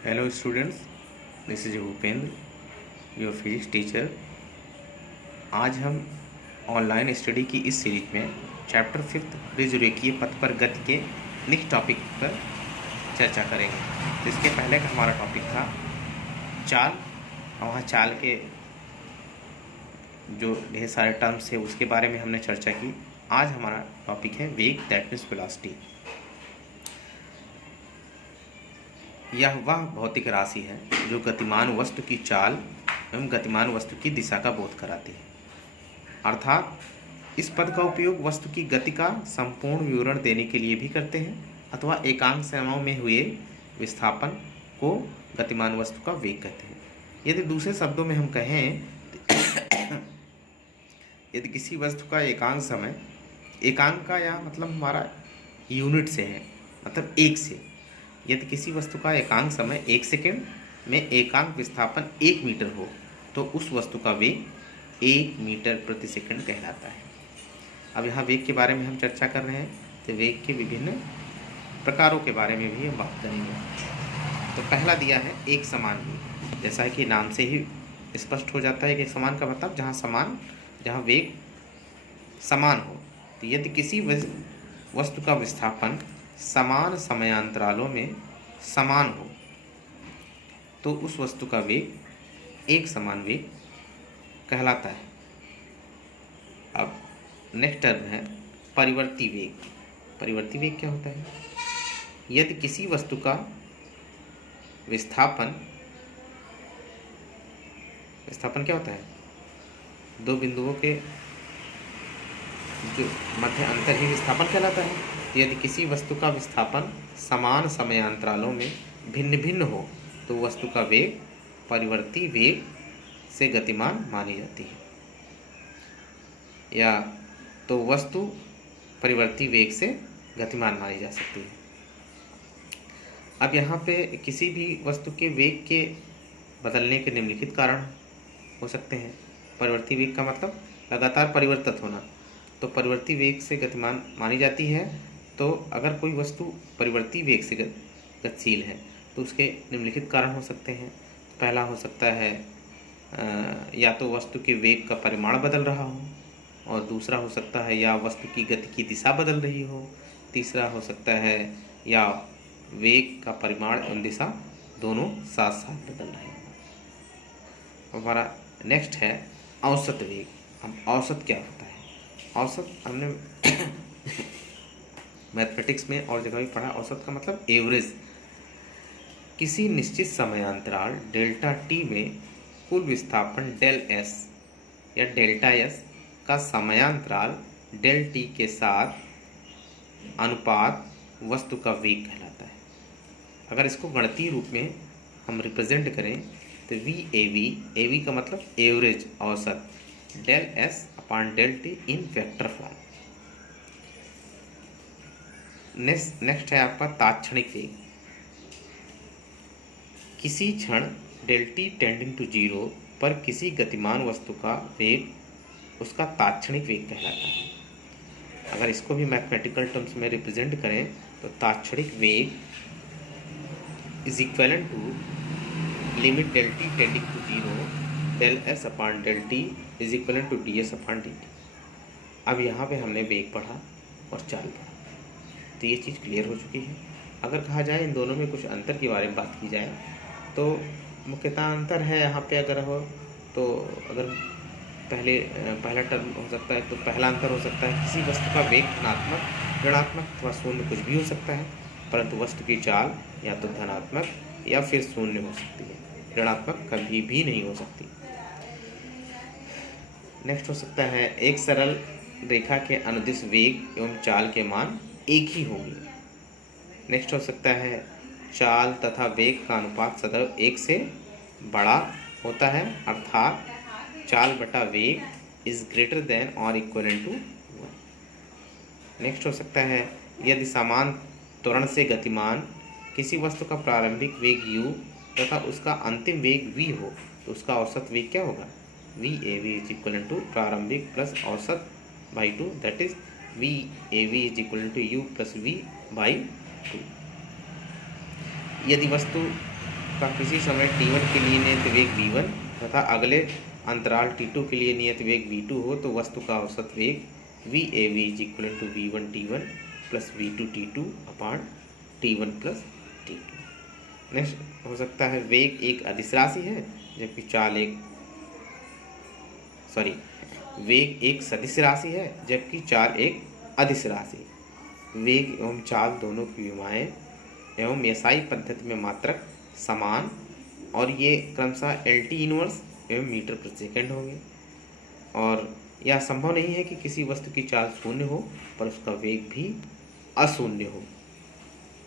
Hello students, this is Bhupendra, your physics teacher. आज हम online study की इस सीरीज में चैप्टर 5 त्रिज्यरेखीय पथ पर गति के नेक्स्ट टॉपिक पर चर्चा करेंगे। तो इसके पहले का हमारा टॉपिक था चाल, और वहाँ चाल के जो ढेर सारे टर्म्स है उसके बारे में हमने चर्चा की। आज हमारा टॉपिक है वेग, दैट मीन्स वेलोसिटी। यह वह भौतिक राशि है जो गतिमान वस्तु की चाल एवं गतिमान वस्तु की दिशा का बोध कराती है। अर्थात इस पद का उपयोग वस्तु की गति का संपूर्ण विवरण देने के लिए भी करते हैं अथवा एकांक सीमाओं में हुए विस्थापन को गतिमान वस्तु का वेग कहते हैं। यदि दूसरे शब्दों में हम कहें यदि किसी वस्तु का एकांक समय, एकांक का या मतलब हमारा यूनिट से है, मतलब एक से, यदि किसी वस्तु का एकांक समय 1 सेकेंड में एकांक विस्थापन 1 मीटर हो तो उस वस्तु का वेग 1 मीटर प्रति सेकंड कहलाता है। अब यहाँ वेग के बारे में हम चर्चा कर रहे हैं, तो वेग के विभिन्न प्रकारों के बारे में भी हम बात करेंगे। तो पहला दिया है एक समान वेग। जैसा है कि नाम से ही स्पष्ट हो जाता है कि एक समान का मतलब जहाँ वेग समान हो। तो यदि किसी वस्तु का विस्थापन समान समयांतरालों में समान हो तो उस वस्तु का वेग एक समान वेग कहलाता है। अब नेक्स्ट टर्म है परिवर्ती वेग। परिवर्ती वेग क्या होता है? यदि किसी वस्तु का विस्थापन क्या होता है? दो बिंदुओं के जो मध्य अंतर ही विस्थापन कहलाता है। यदि किसी वस्तु का विस्थापन समान समयांतरालों में भिन्न भिन्न हो तो वस्तु का वेग परिवर्ती वेग से गतिमान मानी जाती है, या तो वस्तु परिवर्ती वेग से गतिमान मानी जा सकती है। अब यहाँ पे किसी भी वस्तु के वेग के बदलने के निम्नलिखित कारण हो सकते हैं। परिवर्ती वेग का मतलब लगातार परिवर्तित होना, तो परिवर्ती वेग से गतिमान मानी जाती है। तो अगर कोई वस्तु परिवर्ती वेग से गतिशील है तो उसके निम्नलिखित कारण हो सकते हैं। पहला हो सकता है या तो वस्तु के वेग का परिमाण बदल रहा हो, और दूसरा हो सकता है या वस्तु की गति की दिशा बदल रही हो, तीसरा हो सकता है या वेग का परिमाण एवं दिशा दोनों साथ साथ बदल रहे हो। हमारा नेक्स्ट है औसत वेग। अब औसत क्या होता है? औसत हमने मैथमेटिक्स में और जगह भी पढ़ा। औसत का मतलब एवरेज। किसी निश्चित समयांतराल डेल्टा टी में कुल विस्थापन डेल एस या डेल्टा एस का समयांतराल डेल टी के साथ अनुपात वस्तु का वेग कहलाता है। अगर इसको गणितीय रूप में हम रिप्रेजेंट करें तो वी का मतलब एवरेज, औसत, del S upon del T in vector form. Next है आपका तात्क्षणिक वेग। किसी क्षण डेल टी टेंडिंग टू 0 पर किसी गतिमान वस्तु का वेग उसका तात्क्षणिक वेग कहलाता है। अगर इसको भी मैथमेटिकल टर्म्स में रिप्रेजेंट करें तो तात्क्षणिक वेग is equivalent to limit del T tending to 0 del S upon del T is equivalent to D S upon D T. अब यहाँ पे हमने वेग पढ़ा और चाल पढ़ा, तो ये चीज़ क्लियर हो चुकी है। अगर कहा जाए इन दोनों में कुछ अंतर के बारे में बात की जाए तो मुख्यतः अंतर है यहाँ पे अगर हो तो अगर पहला टर्म हो सकता है तो पहला अंतर हो सकता है किसी वस्तु का वेग धनात्मक, ऋणात्मक अथवा शून्य कुछ भी हो सकता है, परंतु वस्तु की चाल या तो धनात्मक या फिर शून्य हो सकती है, ऋणात्मक कभी भी नहीं हो सकती। नेक्स्ट हो सकता है एक सरल रेखा के अनुदिश वेग एवं चाल के मान एक ही होंगे। नेक्स्ट हो सकता है चाल तथा वेग का अनुपात सदैव 1 से बड़ा होता है, अर्थात चाल बटा वेग इज ग्रेटर देन और इक्वलेंट टू 1। नेक्स्ट हो सकता है यदि समान त्वरण से गतिमान किसी वस्तु का प्रारंभिक वेग u तथा उसका अंतिम वेग v हो तो उसका औसत वेग क्या होगा? VAV इज इक्वलेंट टू प्रारंभिक प्लस औसत by 2, that is VAV is equal to U plus V by 2। यदि वस्तु का किसी समय t1 के लिए नियत वेग v1 तथा अगले अंतराल t2 के लिए नियत वेग v2 हो तो वस्तु का औसत वेग VAV is equal to v1 t1 plus v2 t2 upon t1 plus t2। Next हो सकता है वेग एक अदिश राशि है जबकि वेग एक सदिश राशि है जबकि चाल एक अदिश राशि। वेग एवं चाल दोनों की विमाएं एवं एसआई पद्धति में मात्रक समान और ये क्रमशः LT इनवर्स एवं मीटर प्रति सेकंड होंगे। और यह संभव नहीं है कि किसी वस्तु की चाल शून्य हो पर उसका वेग भी अशून्य हो।